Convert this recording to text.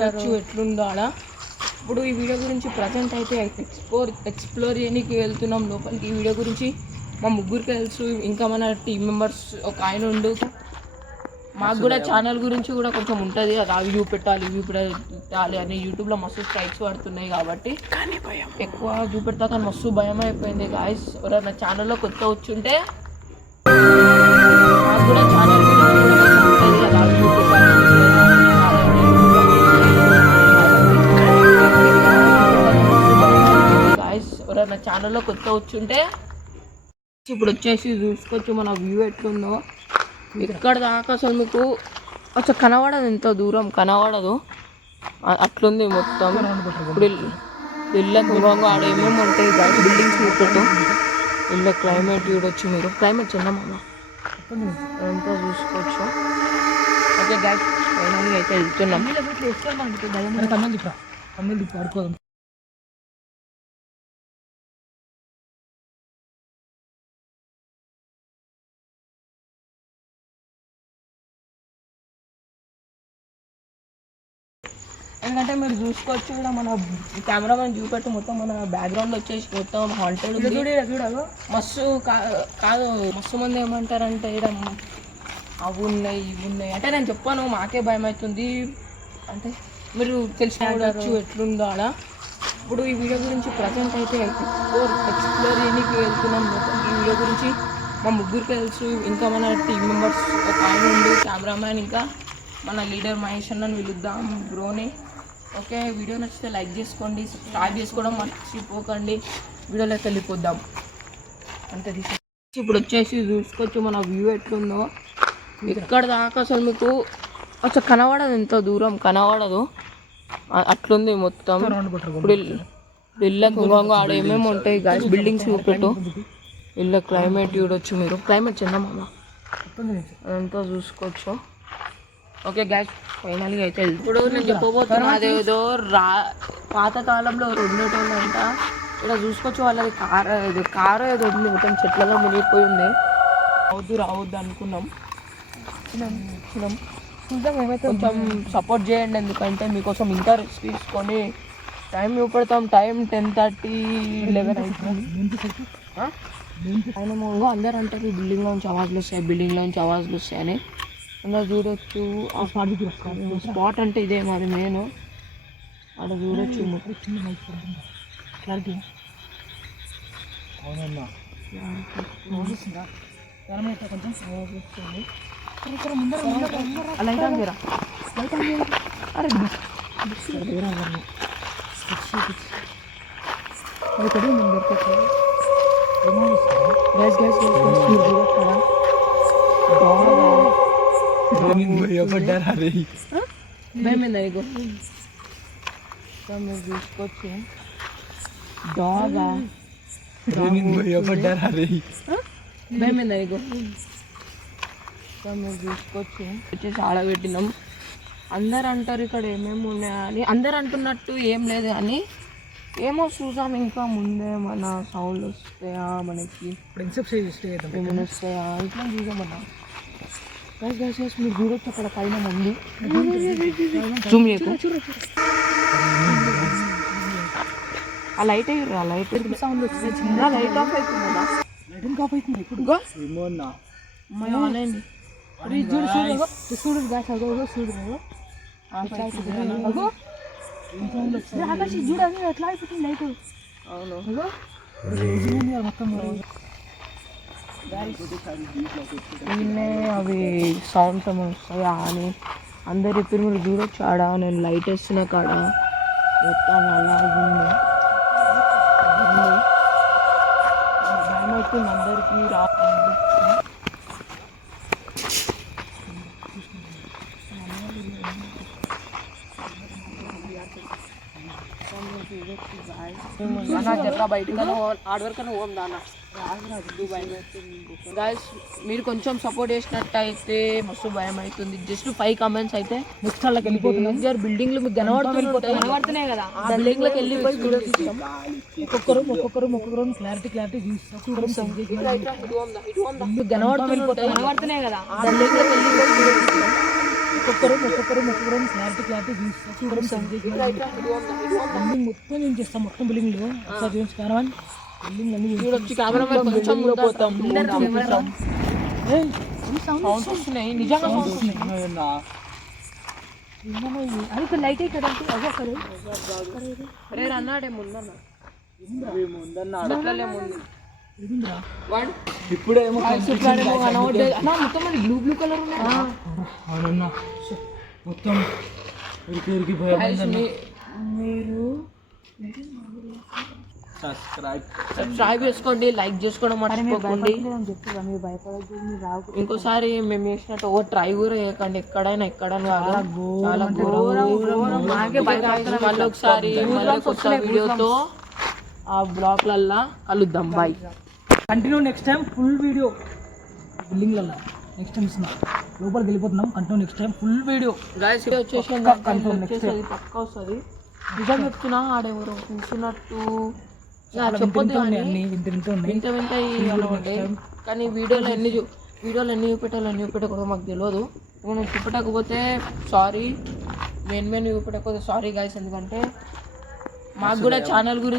చూడొచ్చు ఎట్లుందో ఆడ. ఇప్పుడు ఈ వీడియో గురించి ప్రజెంట్ అయితే ఎక్స్ప్లోర్ చేయడానికి వెళ్తున్నాం లోపలికి. ఈ వీడియో గురించి మా ముగ్గురికి తెలుసు, ఇంకా మన టీం మెంబర్స్ ఒక ఆయన ఉండు. మాకు కూడా ఛానల్ గురించి కూడా కొంచెం ఉంటుంది, అది అవి చూపెట్టాలి అని. యూట్యూబ్లో మస్తు స్ట్రైక్స్ పడుతున్నాయి కాబట్టి ఎక్కువ చూపెడతా, కానీ మస్తు భయం అయిపోయింది గాయస్. ఎవరైనా ఛానల్లో కొత్త వచ్చుంటే మాకు కూడా ఛానల్ గురించి కూడా కొంచెం ఉంటుంది, అది అవి చూపెట్టాలి. గాయస్ ఎవరైనా ఛానల్లో కొత్త వచ్చుంటే ఇప్పుడు వచ్చేసి చూసుకోవచ్చు మన వ్యూ ఎట్లుందో. ఇక్కడ దాకా అసలు మీకు అసలు కనబడదు, ఎంత దూరం కనబడదు, అట్లుంది మొత్తం. ఇప్పుడు ఇళ్ళకి దూరంగా ఆడ ఏమేమి ఉంటాయి గాయస్, బిల్డింగ్స్ చూపెట్టు. ఇళ్ళ క్లైమేట్ చూడొచ్చు మీరు, క్లైమేట్ చిన్నమా అంతా చూసుకోవచ్చు. ఓకే గాయస్ ఫైనల్గా అయితే వెళ్తున్నాం. ఎందుకంటే మీరు చూసుకోవచ్చు కూడా, మన కెమెరామెన్ చూపెట్టు మొత్తం మన బ్యాక్గ్రౌండ్లో వచ్చేసి మొత్తం హాంటెడ్ చూడదు. మస్తు కాదు మస్తు మంది ఏమంటారంటే ఇక్కడ అవి ఉన్నాయి ఇవి ఉన్నాయి అంటే, నేను చెప్పాను మాకే భయం అవుతుంది అంటే మీరు తెలుసుకోవచ్చు ఎట్లుందో ఆడ. ఇప్పుడు ఈ వీడియో గురించి ప్రజెంట్ అయితే ఎక్స్ప్లోర్ చేయడానికి వెళ్తున్నాం లోపలికి. ఈ వీడియో గురించి మా ముగ్గురికి తెలుసు, ఇంకా మన టీం మెంబర్స్ ఒక ఆయన ఉండు, కెమెరామ్యాన్, ఇంకా మన లీడర్ మహేష్ అన్నని పిలుద్దాం బ్రోని. ఓకే వీడియో నచ్చితే లైక్ చేసుకోండి, సబ్స్క్రైబ్ చేసుకోవడం మర్చిపోకండి. వీడియోలోకి వెళ్ళిపోద్దాం అంతే. ఇప్పుడు వచ్చేసి చూసుకోవచ్చు మన వ్యూ ఎట్లుందో. ఇక్కడ దాకా అసలు మీకు అసలు కనబడదు, ఎంత దూరం కనబడదు, అట్లుంది మొత్తం. ఇప్పుడు ఇళ్ళకి దూరంగా ఆడ ఏమేమి ఉంటాయి గాయస్, బిల్డింగ్స్ చూపెట్టు. ఇళ్ళ క్లైమేట్ చూడొచ్చు మీరు, క్లైమేట్ చిన్నమా అంతా చూసుకోవచ్చు. ఓకే గాయస్ ఫైనల్గా అయితే ఇప్పుడు నేను చెప్పబోతున్నా, అదేదో పాతకాలంలో రెండేటోళ్ళు అంట. ఇక్కడ చూసుకోవచ్చు వాళ్ళది కారు ఏదో ఉంది, మొత్తం చెట్లలో మునిగిపోయి ఉంది. రావద్దు అనుకున్నాం, చూద్దాం ఏమైతే. కొంచెం సపోర్ట్ చేయండి, ఎందుకంటే మీకోసం ఇంకా రిస్క్ తీసుకొని టైం చూపెడతాం. టైం 10:30, 11 అవుతుంది. ఆయన అందరూ అంటారు బిల్డింగ్లోంచి అవాజులు వస్తాయని. అందరు చూడొచ్చు ఆ స్పాట్ అంటే ఇదే మాది మెయిన్. ఆడ చూడొచ్చు చూసుకోవచ్చు డాగా చూసుకోవచ్చు వచ్చేసి ఆడబెట్టినాం. అందరు అంటారు ఇక్కడ ఏమేమి ఉన్నాయని, అందరు అంటున్నట్టు ఏం లేదు కానీ ఏమో చూసాం ఇంకా ముందే. మన సౌండ్లు వస్తాయా మనకి, ఏమైనా వస్తాయా ఇట్లా చూసామన్నా. మీరు చూడొచ్చు అక్కడ పైన మంది ఆ లైట్ అయ్యారు, ఆ లైట్ సౌండ్ వచ్చింది, చిన్న లైట్ ఆఫ్ అవుతుంది కదా, లైటింగ్ ఆఫ్ అవుతుంది ఇప్పుడు. చూడు గ్యాస్ అదో చూడు చూడండి ఎట్లా అయిపోతుంది లైట్. అవును మొత్తం అవి సౌండ్స్ ఏమైనా వస్తాయా అని అందరు ఇప్పుడు మీరు చూడొచ్చు. ఆడ నేను లైట్ వేస్తున్నా కాడ మొత్తం అలా ఉంది, భయం అవుతుంది అందరికీ. జర బయటకన్నా హార్డ్ వర్క్ అని పోం దాన్న గాయస్. మీరు కొంచెం సపోర్ట్ చేసినట్టయితే మస్తు భయం అవుతుంది. జస్ట్ 5 కామెంట్స్ అయితే నెక్స్ట్ వాళ్ళకి వెళ్ళిపోతున్నాం. బిల్డింగ్లు మీకు కనబడుతున్నాయి కదా, ఆ బిల్డింగ్లోకి వెళ్ళిపోయి ఒక్కొక్కరు క్లారిటీ కనబడుతున్నాయి కదా, ఆ బిల్డింగ్లోకి వెళ్ళిపోయి ఒక్కొక్కరు క్లారిటీ మొత్తం ఏం చేస్తాం మొత్తం బిల్డింగ్లో ఒకసారి చూసి కారణం బిల్డింగ్ అన్ని చూడొచ్చు కెమెరామెన్ కొంచెం ముందు పోతాం సౌండ్స్ వస్తున్నాయి నిజంగా సౌండ్స్ వస్తున్నాయి అది ఇక్కడ లైట్ అయితే కదండి అదే అసలు అరే అన్నాడే ముందన్న ఇప్పుడేమో మొత్తం బ్లూ బ్లూ కలర్ అవునన్నా మొత్తం ఉరికి భయం మీరు సబ్స్క్రైబ్ చేసుకోండి, లైక్ చేసుకోవడం మర్చిపోకండి. ఇంకోసారి మేము చేసినట్టు ఓ ట్రై కూడా చేయకండి ఎక్కడైనా కాదు, చాలా ఘోరం. మళ్ళీ ఒకసారి కొత్త వీడియోతో ఆ బ్లాగ్లల్లా కలుద్దాం. Bye. Continue next time full video బిల్డింగ్లల్లో నెక్స్ట్ టైం ఇస్తున్నా లోపలికి వెళ్ళిపోతున్నాం. Continue next time full video వచ్చేసేది పక్కా వస్తుంది. నిజం చెప్తున్నా ఆడెవరో కూర్చున్నట్టు చెప్పొద్దు వింత కానీ వీడియోలో ఎన్ని చూపెట్టకూడదు మాకు తెలియదు. మనం చూపెట్టకపోతే సారీ, మెయిన్ చూపెట్టకపోతే సారీ గైస్. ఎందుకంటే మాకు కూడా ఛానల్ గురించి